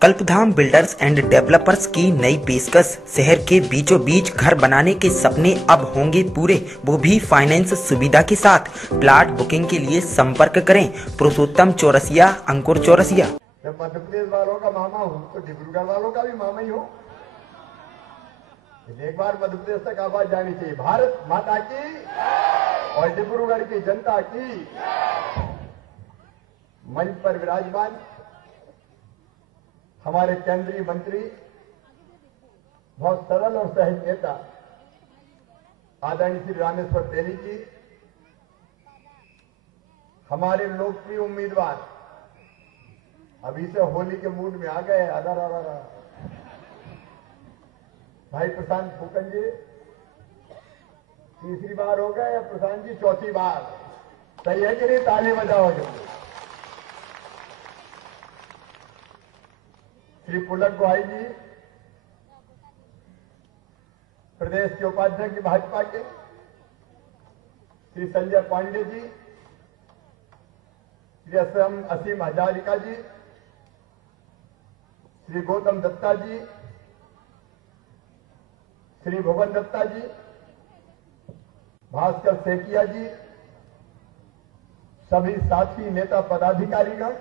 कल्पधाम builders and developers की नई पेशकश। शहर के बीचों बीच घर बनाने के सपने अब होंगे पूरे, वो भी फाइनेंस सुविधा के साथ। प्लाट बुकिंग के लिए संपर्क करें पुरुषोत्तम चौरसिया, अंकुर चौरसिया। जब मध्य प्रदेश वालों का मामा हूं तो डिब्रूगढ़ वालों का भी मामा ही हो। एक बार मध्य प्रदेश तक आवाज जानी चाहिए, भारत माता की और डिब्रूगढ़ की जनता की। मंच पर विराजमान हमारे केंद्रीय मंत्री, बहुत सरल और सहज नेता आदरणीय श्री रामेश्वर तेली जी, हमारे लोकप्रिय उम्मीदवार, अभी से होली के मूड में आ गए, भाई प्रशांत फूकन जी, तीसरी बार हो गए, प्रशांत जी चौथी बार, सही है कि नहीं? ताली बजाओ जो। श्री पुलक गोहाई जी, प्रदेश के उपाध्यक्ष भाजपा के, श्री संजय पांडे जी, श्री असीम हजारिका जी, श्री गौतम दत्ता जी, श्री भुवन दत्ता जी, भास्कर सेकिया जी, सभी साथी नेता पदाधिकारीगण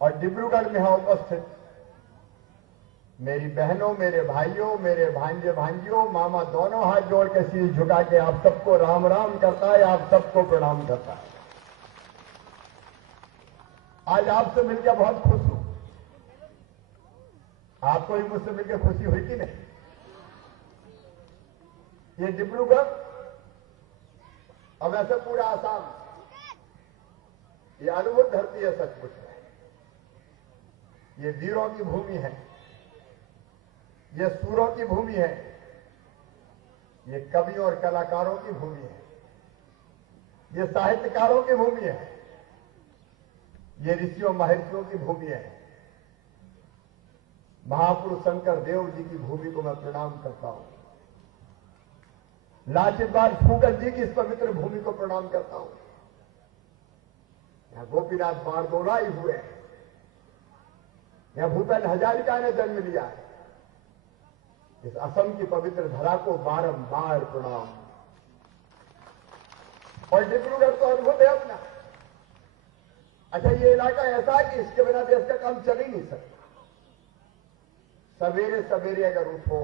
और डिब्रूगढ़ में यहां उपस्थित मेरी बहनों, मेरे भाइयों, मेरे भांजे भांजियों, मामा दोनों हाथ जोड़ के शीश झुका के आप सबको राम राम करता है, आप सबको प्रणाम करता है। आज आपसे मिलकर बहुत खुश हूं। आपको ही मुझसे मिलकर खुशी हुई कि नहीं? ये डिब्रूगढ़ और वैसे पूरा आसाम, ये अद्भुत धरती है, सचमुच है। ये वीरों की भूमि है, ये सूरों की भूमि है, ये कवियों और कलाकारों की भूमि है, ये साहित्यकारों की भूमि है, ये ऋषियों महर्षियों की भूमि है। महापुरुष शंकर देव जी की भूमि को मैं प्रणाम करता हूं। लाचित बार फूकन जी की इस पवित्र भूमि को प्रणाम करता हूं। यहां गोपीनाथ बारदोलाई हुए हैं, यहां भूपेन हजारिका ने जन्म लिया है। इस असम की पवित्र धरा को बारंबार प्रणाम। और डिब्रूगढ़ तो अद्भुत है अपना। अच्छा, ये इलाका ऐसा है कि इसके बिना देश का काम चल ही नहीं सकता। सवेरे सवेरे अगर उठो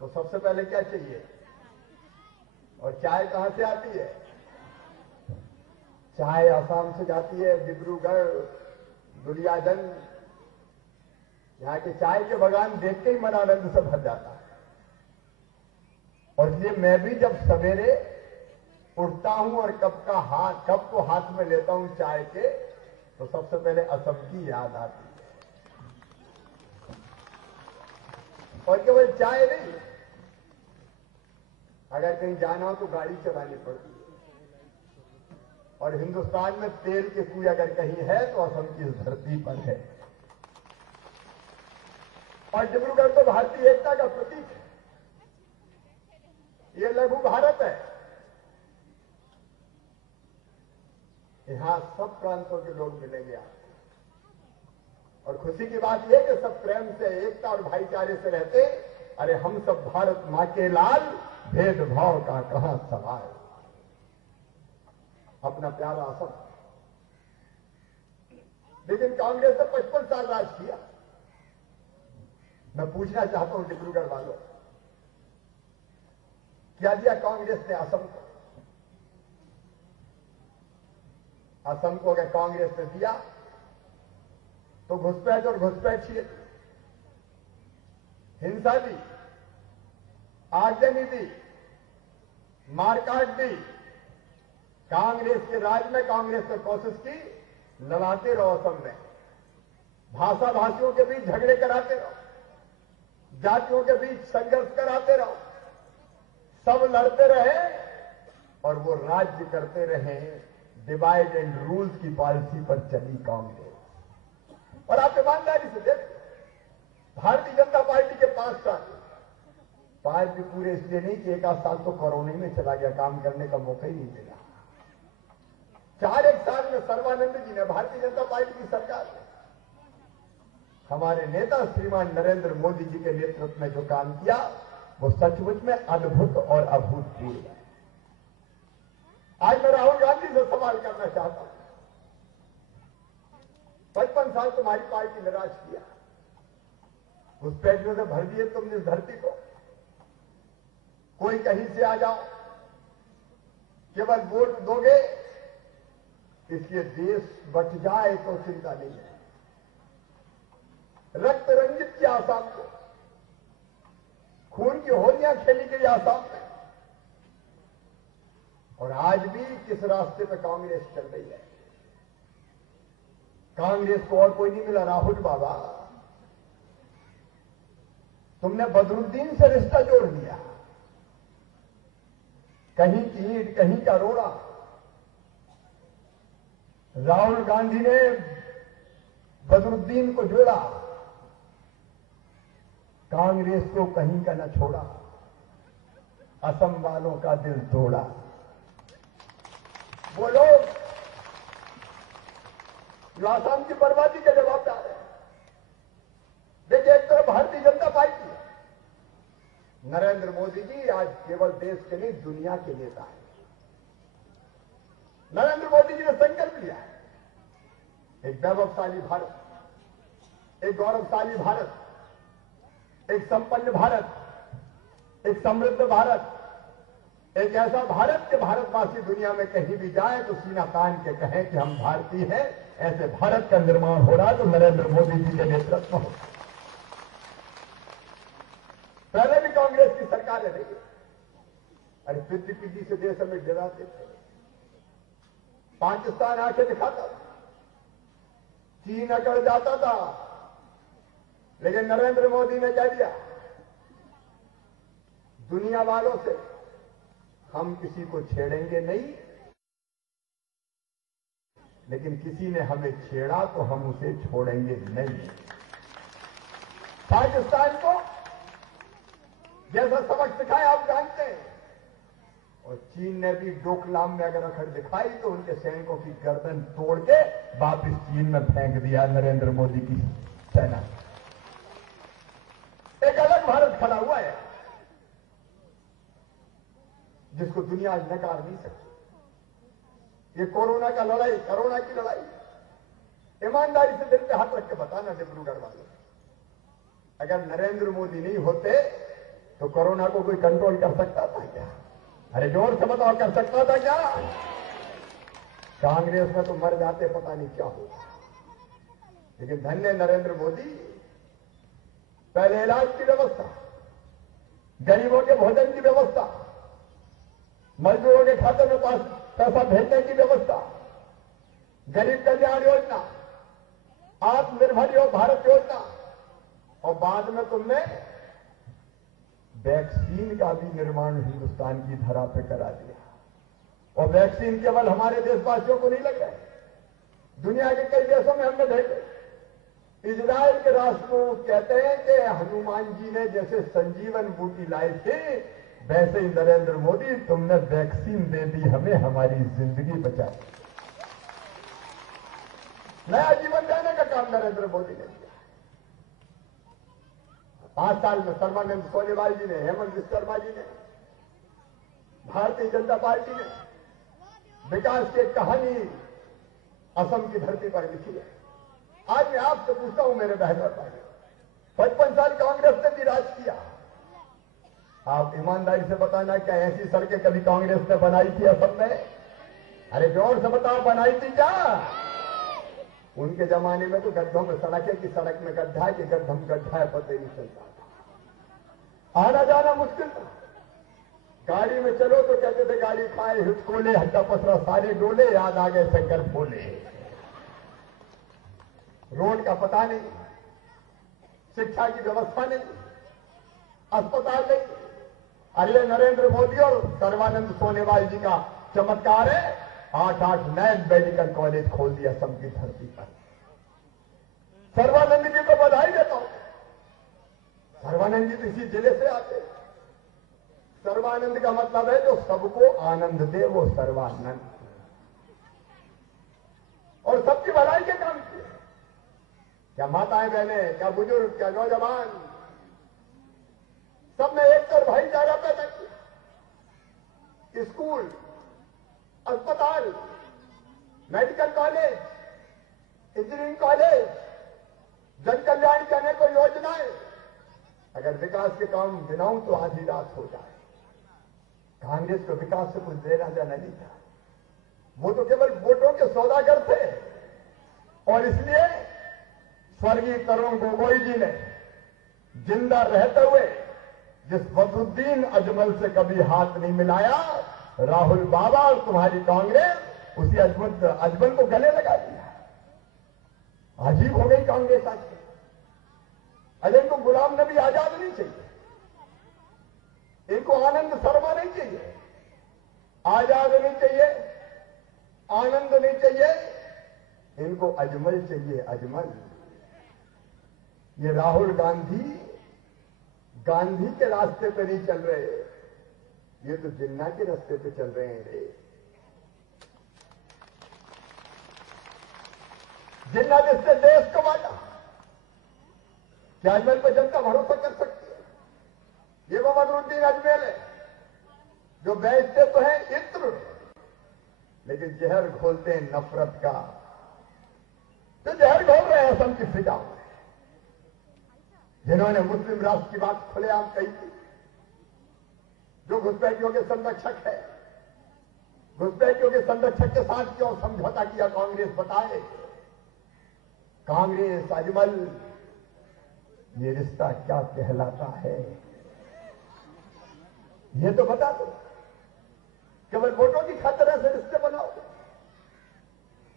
तो सबसे पहले क्या चाहिए? और चाय कहां से आती है? चाय आसाम से जाती है, डिब्रूगढ़, दुलियागंज। यहां के चाय के बागान देख के ही मन आनंद से भर जाता है। और इसलिए मैं भी जब सवेरे उठता हूं और कप को हाथ में लेता हूं चाय के, तो सबसे पहले असम की याद आती है। और केवल चाय नहीं, अगर कहीं जाना हो तो गाड़ी चलानी पड़ती है। और हिंदुस्तान में तेल की कुएं अगर कहीं है तो असम की इस धरती पर है। और डिब्रूगढ़ तो भारतीय एकता का प्रतीक है। ये लघु भारत है। यहां सब प्रांतों के लोग मिलेंगे आपको। और खुशी की बात यह कि सब प्रेम से, एकता और भाईचारे से रहते। अरे हम सब भारत मां के लाल, भेदभाव का कहां सवाल। अपना प्यारा असम। लेकिन कांग्रेस ने 55 साल राज किया। मैं पूछना चाहता हूं डिब्रूगढ़ वालों, क्या दिया कांग्रेस ने असम को? असम को अगर कांग्रेस ने दिया तो घुसपैठ और घुसपैठिए, हिंसा दी, आगजनी दी, मारकाट दी। कांग्रेस के राज में कांग्रेस ने कोशिश की, लड़ाते रहो असम में, भाषा भाषियों के बीच झगड़े कराते रहो, जातियों के बीच संघर्ष कराते रहो, सब लड़ते रहे और वो राज्य करते रहे। डिवाइड एंड रूल्स की पॉलिसी पर चली कांग्रेस। और आप ईमानदारी से देखो, भारतीय जनता पार्टी के 5 साल, पार्टी पूरे इसलिए नहीं कि एक आध साल तो कोरोना में चला गया, काम करने का मौका ही नहीं मिला। 4 एक साल में सर्बानंद जी ने, भारतीय जनता पार्टी की सरकार ने हमारे नेता श्रीमान नरेंद्र मोदी जी के नेतृत्व में जो काम किया वो सचमुच में अद्भुत और अभूतपूर्व है। आज मैं राहुल गांधी से सवाल करना चाहता हूं। 55 साल तुम्हारी पार्टी ने राज किया, उस पेड़ से भर दिए तुमने इस धरती को। कोई कहीं से आ जाओ, केवल वोट दोगे इसलिए देश बच जाए तो चिंता नहीं है। रक्त रंजित की आसाम को, खून की होलियां खेली गई आसाम में, और आज भी किस रास्ते पर कांग्रेस चल रही है। कांग्रेस को और कोई नहीं मिला। राहुल बाबा, तुमने बदरुद्दीन से रिश्ता जोड़ लिया। कहीं की ईंट कहीं का रोड़ा। राहुल गांधी ने बदरुद्दीन को जोड़ा, कांग्रेस को कहीं का न छोड़ा, असम वालों का दिल तोड़ा। वो लोग जो आसाम की बर्बादी के जवाबदार है। देखिए, एक तरफ भारतीय जनता पार्टी है, नरेंद्र मोदी जी आज केवल देश के नहीं दुनिया के नेता है। नरेंद्र मोदी जी ने संकल्प लिया है एक वैभवशाली भारत, एक गौरवशाली भारत, एक संपन्न भारत, एक समृद्ध भारत, एक ऐसा भारत के भारतवासी दुनिया में कहीं भी जाए तो सीना तान के कहें कि हम भारतीय हैं। ऐसे भारत का निर्माण हो रहा है तो नरेंद्र मोदी जी के नेतृत्व में। पहले भी कांग्रेस की सरकारें रही, अरे पिद्दी से देश हमें डराते थे। पाकिस्तान आके दिखाता था, चीन अकड़ जाता था, लेकिन नरेंद्र मोदी ने कह दिया दुनिया वालों से हम किसी को छेड़ेंगे नहीं, लेकिन किसी ने हमें छेड़ा तो हम उसे छोड़ेंगे नहीं। पाकिस्तान को जैसा सबक सिखाया आप जानते हैं, और चीन ने भी डोकलाम में अगर अखड़ दिखाई तो उनके सैनिकों की गर्दन तोड़ के वापिस चीन में फेंक दिया नरेंद्र मोदी की सेना। एक अलग भारत खड़ा हुआ है जिसको दुनिया आज नकार नहीं सकती। ये कोरोना का लड़ाई, कोरोना की लड़ाई, ईमानदारी से दिल पे हाथ रख के बताना डिब्रूगढ़ वालों, अगर नरेंद्र मोदी नहीं होते तो कोरोना को कोई कंट्रोल कर सकता था क्या? अरे जोर से बताओ, कर सकता था क्या? कांग्रेस में तो मर जाते, पता नहीं क्या होगा। लेकिन धन्य नरेंद्र मोदी, पहले इलाज की व्यवस्था, गरीबों के भोजन की व्यवस्था, मजदूरों के खाते में पैसा भेजने की व्यवस्था, गरीब कल्याण योजना, आत्मनिर्भर भारत योजना, और बाद में तुमने वैक्सीन का भी निर्माण हिंदुस्तान की धरा पे करा दिया। और वैक्सीन केवल हमारे देशवासियों को नहीं लग रहा है, दुनिया के कई देशों में हमने भेजे। इजराइल के राष्ट्रदूत कहते हैं कि हनुमान जी ने जैसे संजीवन बूटी लाई थी, वैसे ही नरेंद्र मोदी तुमने वैक्सीन दे दी हमें, हमारी जिंदगी बचाई। नया जीवन देने का काम नरेंद्र मोदी ने किया। 5 साल में सर्बानंद सोनोवाल जी ने, हेमंत विश्व जी ने, भारतीय जनता पार्टी ने विकास की कहानी असम की धरती पर लिखी है। आज मैं आपसे पूछता हूं मेरे बहन और भाई, 55 साल कांग्रेस ने भी राज किया। आप ईमानदारी से बताना, क्या ऐसी सड़कें कभी कांग्रेस ने बनाई थी असम में? अरे जोर से बताओ, बनाई थी क्या? उनके जमाने में तो गड्ढों में सड़क है कि सड़क में गड्ढा है कि गड्ढम गड्ढा है, पता ही नहीं चलता था। आना जाना मुश्किल था। गाड़ी में चलो तो कहते थे गाड़ी खाए हिचकोले, हड्डा पसरा सारे डोले, याद आ गए शंकर भोले। रोड का पता नहीं, शिक्षा की व्यवस्था नहीं, अस्पताल नहीं। अरे नरेंद्र मोदी और सर्बानंद सोनोवाल जी का चमत्कार है, 8 नए मेडिकल कॉलेज खोल दिया असम की धरती पर। सर्बानंद जी को बधाई देता हूं। सर्बानंद जी तो इसी जिले से आते। सर्बानंद का मतलब है जो सबको आनंद दे, वो सर्वानंद, और सबकी भलाई के काम किए। क्या माताएं बहनें, क्या बुजुर्ग, क्या नौजवान, सबने एक तर भाईचारा पैदा किया। स्कूल, अस्पताल, मेडिकल कॉलेज, इंजीनियरिंग कॉलेज, जन कल्याण की अनेकों योजनाएं। अगर विकास के काम गिनाऊं तो आधी रात हो जाए। कांग्रेस को विकास से कुछ लेना देना नहीं था। वो तो केवल वोटों के सौदागर थे। और इसलिए स्वर्गीय तरुण गोगोई जी ने जिंदा रहते हुए जिस बदरुद्दीन अजमल से कभी हाथ नहीं मिलाया, राहुल बाबा और तुम्हारी कांग्रेस उसी अजमल को गले लगा दिया। अजीब हो गई कांग्रेस आज की। अरे इनको गुलाम नबी आजाद नहीं चाहिए, इनको आनंद शर्मा नहीं चाहिए, आजाद नहीं चाहिए, आनंद नहीं चाहिए, इनको अजमल चाहिए, अजमल। ये राहुल गांधी के रास्ते पे नहीं चल रहे, ये तो जिन्ना के रास्ते पे चल रहे हैं रे। जिन्ना जिससे देश को बांटा, क्या अजमल पे जनता भरोसा कर सकती है? ये वो बदरुद्दीन अजमल है जो बेचते तो हैं इत्र, लेकिन जहर घोलते हैं नफरत का। तो जहर घोल रहे हैं असम की फिजा में, जिन्होंने मुस्लिम राष्ट्र की बात खुलेआम कही थी, जो घुसपैठियों के संरक्षक है, घुसपैठियों के संरक्षक के साथ क्यों समझौता किया कांग्रेस बताए। कांग्रेस अजमल, ये रिश्ता क्या कहलाता है ये तो बता दो। केवल वोटों की खातिर ऐसे रिश्ते बनाओ।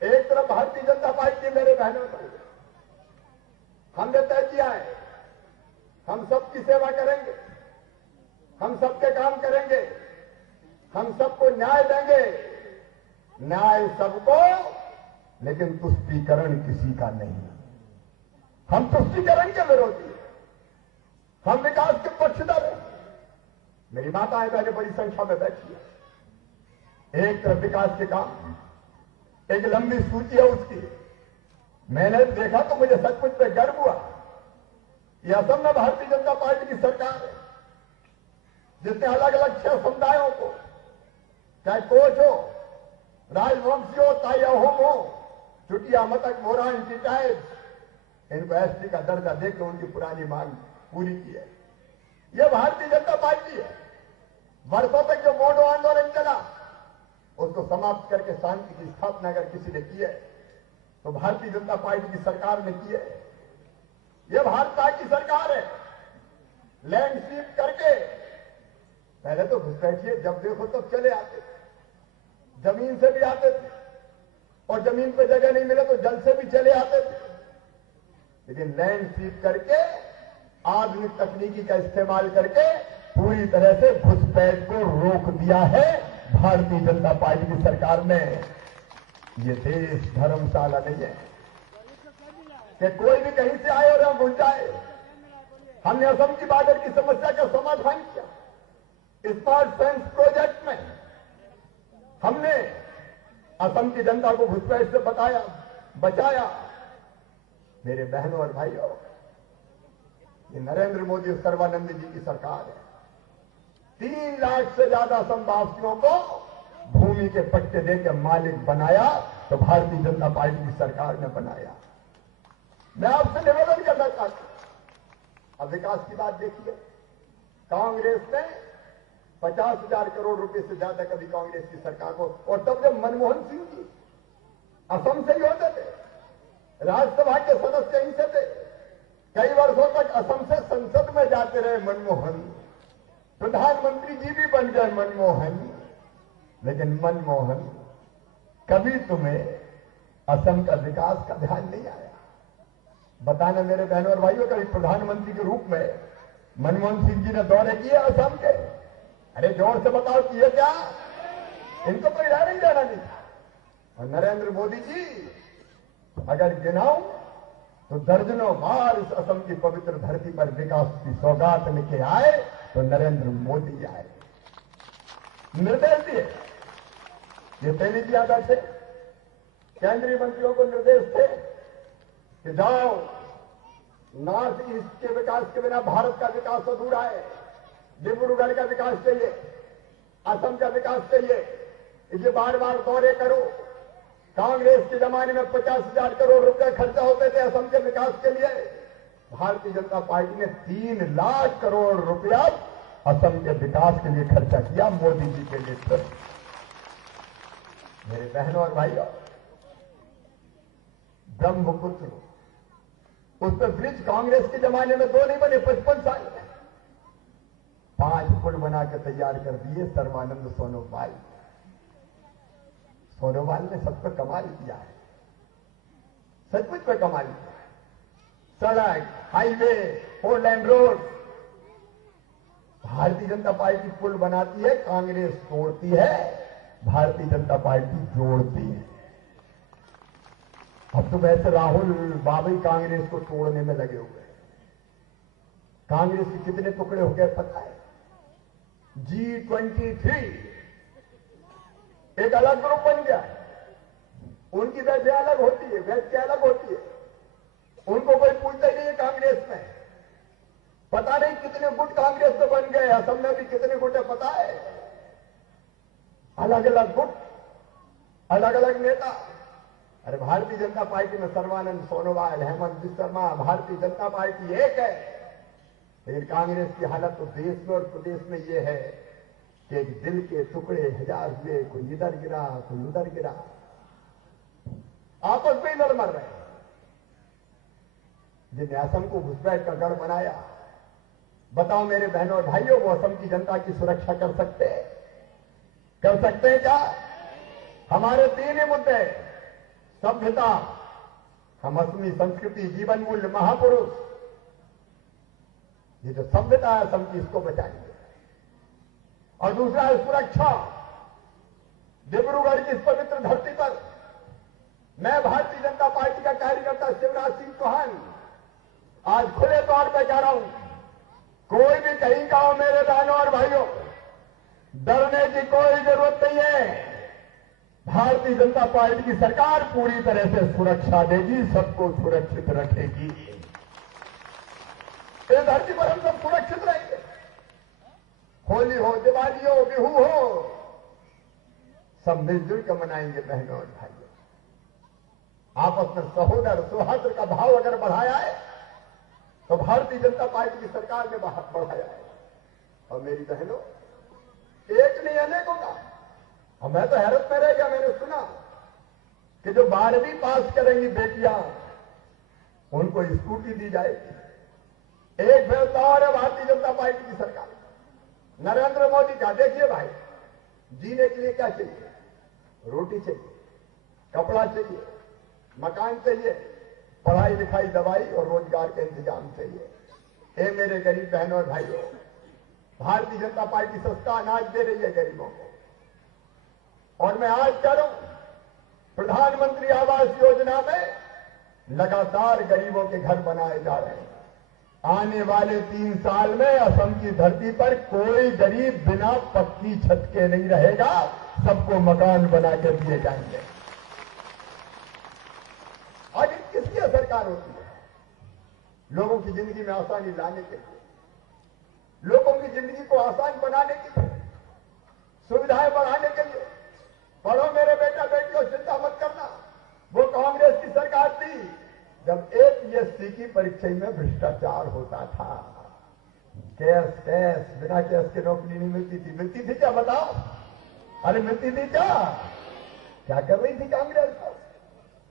एक तरफ भारतीय जनता पार्टी, मेरे बहनों भाई, हमने तय किया है हम सबकी सेवा करेंगे, हम सबके काम करेंगे, हम सबको न्याय देंगे, न्याय सबको, लेकिन तुष्टीकरण किसी का नहीं। हम तुष्टीकरण के विरोधी, हम विकास के पक्षधर हैं। मेरी माताएं बहनें बड़ी संख्या में बैठी है। एक तरफ विकास के काम, एक लंबी सूची है उसकी। मैंने देखा तो मुझे सचमुच में गर्व हुआ। ये असम में भारतीय जनता पार्टी की सरकार है जिसने अलग अलग 6 समुदायों को, चाहे कोच हो, राजवंशी हो, ताई अहोम हो, चुटिया, मतक, मोरान, टिटाइज, इनको एसटी का दर्जा देकर उनकी पुरानी मांग पूरी की है। यह भारतीय जनता पार्टी है। वर्षों तक जो बोडो आंदोलन चला उसको समाप्त करके शांति की स्थापना अगर किसी ने की है तो भारतीय जनता पार्टी की सरकार ने की है। यह भाजपा की सरकार है। लैंड सीप करके पहले तो घुसपैठिए जब देखो तब चले आते थे, जमीन से भी आते थे, और जमीन पे जगह नहीं मिले तो जल से भी चले आते थे। लेकिन लैंड सीप करके, आधुनिक तकनीकी का इस्तेमाल करके पूरी तरह से घुसपैठ को रोक दिया है भारतीय जनता पार्टी की सरकार ने। ये देश धर्मशाला नहीं है कि कोई भी कहीं से आए और हम घुस जाए। हमने असम की बादल की समस्या का समाधान किया। स्मार्ट सेंस प्रोजेक्ट में हमने असम की जनता को घुसपैठ से बचाया। मेरे बहनों और भाइयों, ये नरेंद्र मोदी और सर्बानंद जी की सरकार है। 3 लाख से ज्यादा असम वासियों को भूमि के पट्टे देकर मालिक बनाया तो भारतीय जनता पार्टी की सरकार ने बनाया। मैं आपसे निवेदन करना चाहता हूं, अब विकास की बात देखिए। कांग्रेस ने 50,000 करोड़ रुपए से ज्यादा कभी कांग्रेस की सरकार को, और तब जब मनमोहन सिंह जी असम से ही होते थे, राज्यसभा के सदस्य यहीं से थे, कई वर्षों तक असम से संसद में जाते रहे मनमोहन, प्रधानमंत्री जी भी बन गए मनमोहन। लेकिन मनमोहन, कभी तुम्हें असम का विकास का ध्यान नहीं आया। बताना मेरे बहनों और भाइयों, कभी प्रधानमंत्री के रूप में मनमोहन सिंह जी ने दौरे किए असम के? अरे जोर से बताओ किए क्या? इनको कोई राय नहीं देना नहीं था। और नरेंद्र मोदी जी, अगर गिनाऊं तो दर्जनों बार इस असम की पवित्र धरती पर विकास की सौगात लेके आए तो नरेंद्र मोदी आए, निर्देश दिए। ये तेली जी बैठे, केंद्रीय मंत्रियों को निर्देश थे कि जाओ नॉर्थ ईस्ट के विकास के बिना भारत का विकास अधूरा है। डिब्रूगढ़ का विकास चाहिए, असम का विकास चाहिए। इसे बार बार दौरे करो। कांग्रेस के जमाने में 50,000 करोड़ रुपए खर्चा होते थे असम के विकास के लिए। भारतीय जनता पार्टी ने 3 लाख करोड़ रुपया असम के विकास के लिए खर्चा किया, मोदी जी के नेतृत्व। मेरे बहनों और भाइयों, ब्रह्मपुत्र उस पर ब्रिज कांग्रेस के जमाने में 2 नहीं बने, 55 साल में 5 पुल बना के तैयार कर दिए सर्वानंद सोनोवाल। सोनोवाल ने सब पर कमाल किया है, सचमुच पर कमाल किया है। सड़क, highway, 4 lane road. Bharatiya Janata party पुल बनाती है, कांग्रेस तोड़ती है, भारतीय जनता पार्टी जोड़ती है। अब तो वैसे राहुल बाबरी कांग्रेस को तोड़ने में लगे हुए हैं। कांग्रेस के कितने टुकड़े हो गए पता है? G23 एक अलग ग्रुप बन गया है। उनकी वैसे अलग होती है, वैसे अलग होती है। उनको कोई पूछता ही नहीं है कांग्रेस में। पता नहीं कितने गुट कांग्रेस में बन गए, असम में भी कितने गुट है पता है। अलग अलग गुट, अलग अलग नेता। अरे भारतीय जनता पार्टी में सर्वानंद सोनोवाल, हेमंत विश्वकर्मा, भारतीय जनता पार्टी एक है। लेकिन कांग्रेस की हालत तो देश में और प्रदेश में ये है कि एक दिल के टुकड़े 1000 हुए, कोई इधर गिरा, कोई उधर गिरा, आपस में ही लड़ मर रहे हैं। जिन्हें असम को घुसपैठ का गढ़ बनाया, बताओ मेरे बहनों और भाइयों, वो असम की जनता की सुरक्षा कर सकते हैं क्या? हमारे 3 ही मुद्दे: सभ्यता, हम असमी संस्कृति, जीवन मूल्य, महापुरुष। ये जो सभ्यता है असम की, इसको बचाएंगे। और दूसरा है सुरक्षा। डिब्रूगढ़ की इस पवित्र धरती पर मैं भारतीय जनता पार्टी का कार्यकर्ता शिवराज सिंह चौहान आज खुले तौर पर कह रहा हूं, कोई भी कहीं का हो मेरे बहनों और भाइयों, डरने की कोई जरूरत नहीं है। भारतीय जनता पार्टी की सरकार पूरी तरह से सुरक्षा देगी, सबको सुरक्षित रखेगी। इस धरती पर हम सब सुरक्षित रहेंगे। होली हो, दिवाली हो, बिहू हो, सब मिलजुल कर मनाएंगे बहनों और भाइयों। आपस में सहोदर सौहार्द का भाव अगर बढ़ाया है तो भारतीय जनता पार्टी की सरकार ने बढ़ाया है। और मेरी बहनों, एक नहीं अनेकों का। और मैं तो हैरत में रह गया, मैंने सुना कि जो 12वीं पास करेंगी बेटियां, उनको स्कूटी दी जाएगी। एक फैसला और है भारतीय जनता पार्टी की सरकार, नरेंद्र मोदी का। देखिए भाई, जीने के लिए क्या चाहिए? रोटी चाहिए, कपड़ा चाहिए, मकान चाहिए, पढ़ाई लिखाई, दवाई और रोजगार का इंतजाम चाहिए। ए मेरे गरीब बहनों और भाइयों, भारतीय जनता पार्टी सस्ता अनाज दे रही है गरीबों को। और मैं आज कह रहा हूं, प्रधानमंत्री आवास योजना में लगातार गरीबों के घर बनाए जा रहे हैं। आने वाले 3 साल में असम की धरती पर कोई गरीब बिना पक्की छत के नहीं रहेगा, सबको मकान बना के दिए जाएंगे। आज किसकी सरकार होती है? लोगों की जिंदगी में आसानी लाने के लिए, लोगों की जिंदगी को आसान बनाने के लिए, सुविधाएं बढ़ाने के लिए। पढ़ो मेरे बेटा बेटियों, चिंता मत करना। वो कांग्रेस की सरकार थी जब APSC की परीक्षा में भ्रष्टाचार होता था। कैश बिना कैश के नौकरी नहीं मिलती थी। मिलती थी क्या बताओ? अरे मिलती थी क्या? क्या कर रही थी कांग्रेस?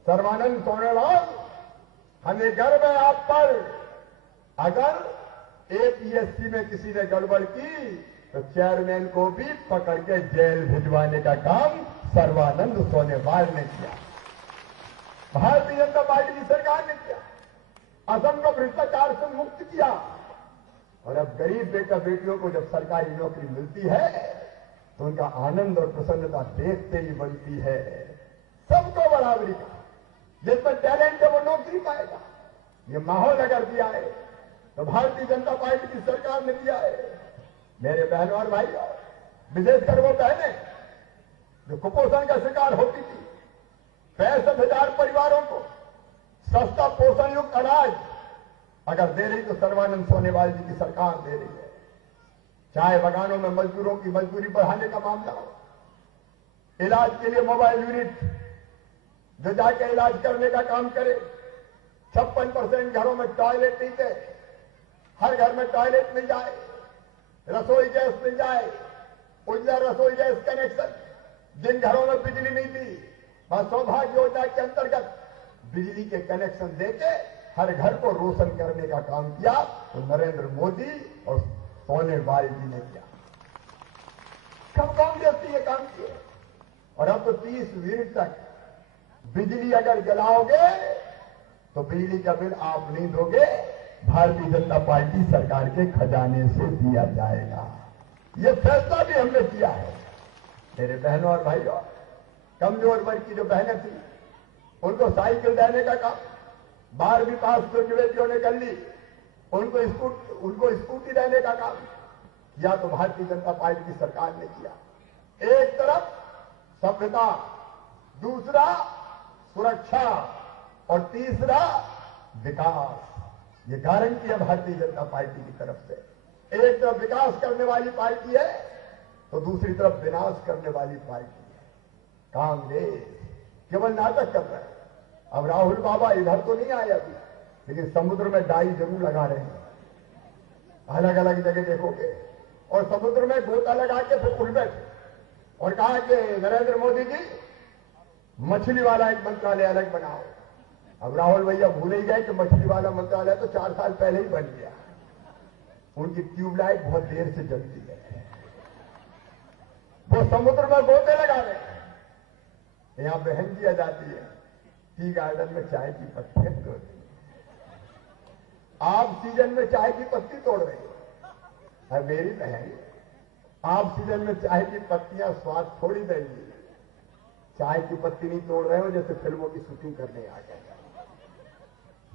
सर्वानंद सोनोवाल, हमें गर्व है आप पर। अगर APSC में किसी ने गड़बड़ की तो चेयरमैन को भी पकड़ के जेल भिजवाने का काम सर्वानंद सोनोवाल ने किया, भारतीय जनता पार्टी की सरकार ने किया। असम को भ्रष्टाचार से मुक्त किया। और अब गरीब बेटा बेटियों को जब सरकारी नौकरी मिलती है तो उनका आनंद और प्रसन्नता देखते ही बनती है। सबको बराबरी का, जिसमें टैलेंट है वो नौकरी पाएगा। ये माहौल अगर दिया है तो भारतीय जनता पार्टी की सरकार ने दिया है। मेरे बहनों और भाइयों, विशेषकर वो बहनें जो कुपोषण का शिकार होती थी, 65,000 परिवारों को सस्ता पोषण युक्त अनाज अगर दे रही तो सर्बानंद सोनोवाल जी की सरकार दे रही है। चाय बगानों में मजदूरों की मजदूरी बढ़ाने का मामला हो, इलाज के लिए मोबाइल यूनिट जो जाके इलाज करने का काम करे, 56% घरों में टॉयलेट नहीं थे, हर घर में टॉयलेट मिल जाए, रसोई गैस मिल जाए, उज्ज्वला रसोई गैस कनेक्शन, जिन घरों में बिजली नहीं थी वह सौभाग्य योजना के अंतर्गत बिजली के कनेक्शन देके हर घर को रोशन करने का काम किया, तो नरेंद्र मोदी और सोनोवाल जी ने किया। कब कांग्रेस ने ये काम किए? और अब तो 30 यूनिट तक बिजली अगर जलाओगे तो बिजली का बिल आप नहीं दोगे, भारतीय जनता पार्टी सरकार के खजाने से दिया जाएगा। ये फैसला भी हमने किया है। मेरे बहनों और भाइयों, कमजोर वर्ग की जो बहनें थी उनको साइकिल देने का काम 12वीं पास जो बेटियों ने कर ली, उनको स्कूटी देने का काम या तो भारतीय जनता पार्टी की सरकार ने किया। एक तरफ सभ्यता, दूसरा सुरक्षा और तीसरा विकास। ये गारंटी है भारतीय जनता पार्टी की तरफ से। एक तरफ विकास करने वाली पार्टी है तो दूसरी तरफ विनाश करने वाली पार्टी है कांग्रेस। केवल नाटक कर रहे हैं। अब राहुल बाबा इधर तो नहीं आए अभी, लेकिन समुद्र में डाई जरूर लगा रहे हैं, अलग अलग जगह देखोगे। और समुद्र में गोता लगा के फिर उड़ बैठे और कहा कि नरेंद्र मोदी जी मछली वाला एक मंत्रालय अलग बनाओ। अब राहुल भैया भूल ही गए कि मछली वाला मंत्रालय तो 4 साल पहले ही बन गया। उनकी ट्यूबलाइट बहुत देर से जलती है। वो समुद्र में गोते लगा रहे हैं। यहां बहन जी आ जाती है, टी गार्डन में चाय की पत्तियां तोड़ रही, आप सीजन में चाय की पत्ती तोड़ रही है। मेरी बहन, आप सीजन में चाय की पत्तियां स्वाद थोड़ी देंगी। चाय की पत्ती नहीं तोड़ रहे हो जैसे फिल्मों की शूटिंग करने आ गए।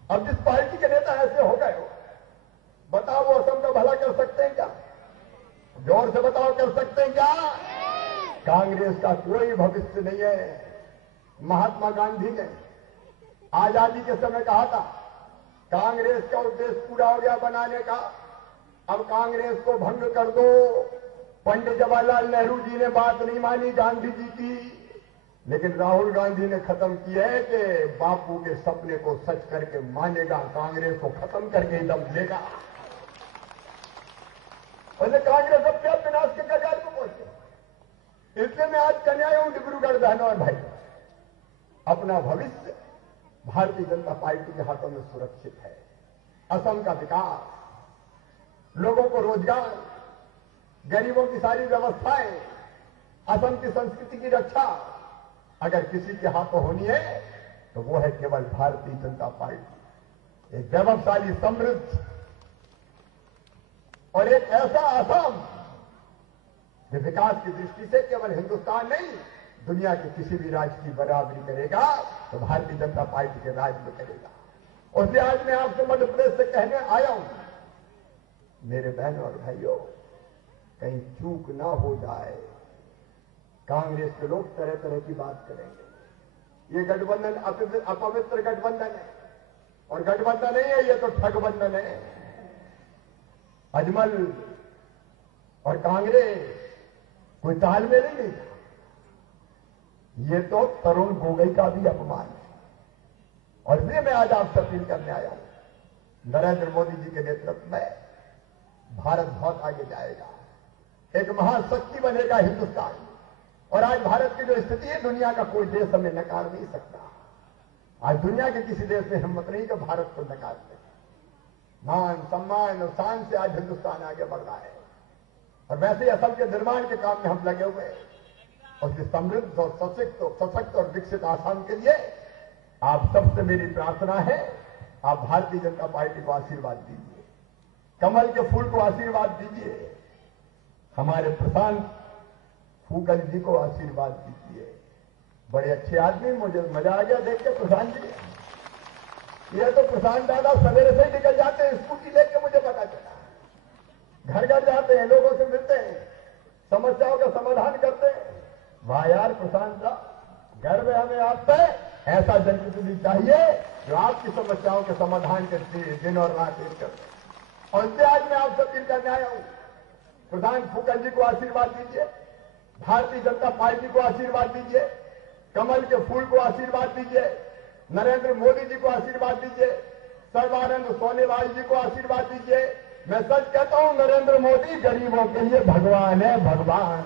अब जिस पार्टी के नेता ऐसे हो गए हो, बताओ वो असम का भला कर सकते हैं क्या? जोर से बताओ, कर सकते हैं क्या? कांग्रेस का कोई भविष्य नहीं है। महात्मा गांधी ने आजादी के समय कहा था कांग्रेस का उद्देश्य पूरा हो गया बनाने का, अब कांग्रेस को भंग कर दो। पंडित जवाहरलाल नेहरू जी ने बात नहीं मानी गांधी जी की, लेकिन राहुल गांधी ने खत्म किया है कि बापू के सपने को सच करके मानेगा, कांग्रेस को खत्म करके ही दम लेगा। और कांग्रेस अब क्या विनाश के कगार पर पहुंचे। इसलिए मैं आज कन्या हूं डिब्रूगढ़ बहनों और भाई, अपना भविष्य भारतीय जनता पार्टी के हाथों में सुरक्षित है। असम का विकास, लोगों को रोजगार, गरीबों की सारी व्यवस्थाएं, असम की संस्कृति की रक्षा अगर किसी के हाथों होनी है तो वो है केवल भारतीय जनता पार्टी। एक वैभवशाली, समृद्ध और एक ऐसा असम जो विकास की दृष्टि से केवल हिंदुस्तान नहीं, दुनिया के किसी भी राज्य की बराबरी करेगा तो भारतीय जनता पार्टी के राज्य में करेगा। इसलिए आज मैं आपसे मध्य प्रदेश से कहने आया हूं, मेरे बहनों और भाइयों, कहीं चूक ना हो जाए। कांग्रेस के लोग तरह तरह की बात करेंगे। ये गठबंधन अपवित्र गठबंधन है, और गठबंधन नहीं है, ये तो ठगबंधन है। अजमल और कांग्रेस कोई तालमेल ही नहीं था। ये तो तरुण गोगोई का भी अपमान है। और इसलिए मैं आज आपसे अपील करने आया हूं, नरेंद्र मोदी जी के नेतृत्व में भारत बहुत आगे जाएगा, एक महाशक्ति बनेगा हिंदुस्तान। और आज भारत की जो स्थिति है, दुनिया का कोई देश हमें नकार नहीं सकता। आज दुनिया के किसी देश में हिम्मत नहीं कि भारत को नकार दे। मान, सम्मान और शान से आज हिंदुस्तान आगे बढ़ रहा है। और वैसे ही असम के निर्माण के काम में हम लगे हुए हैं। उसके समृद्ध और सशक्त और विकसित आसाम के लिए आप सबसे मेरी प्रार्थना है, आप भारतीय जनता पार्टी को आशीर्वाद दीजिए, कमल के फूल को आशीर्वाद दीजिए, हमारे प्रशांत फूकल जी को आशीर्वाद दीजिए। बड़े अच्छे आदमी, मुझे मजा आ गया देख के प्रशांत जी। ये तो प्रशांत दादा सवेरे से ही निकल जाते हैं स्कूटी लेके, मुझे पता चला। घर घर जाते हैं, लोगों से मिलते हैं, समस्याओं का समाधान करते हैं। वाह यार प्रशांत साहब, घर में हमें आपसे ऐसा जनप्रतिनिधि चाहिए जो आपकी समस्याओं के समाधान के दिन और रात एक करते। और इसलिए आज मैं आप सब करने आया हूं। प्रधान फूकन जी को आशीर्वाद दीजिए, भारतीय जनता पार्टी को आशीर्वाद दीजिए, कमल के फूल को आशीर्वाद दीजिए, नरेंद्र मोदी जी को आशीर्वाद दीजिए, सर्बानंद सोनोवाल जी को आशीर्वाद दीजिए। मैं सच कहता हूं, नरेंद्र मोदी गरीबों के लिए भगवान है, भगवान।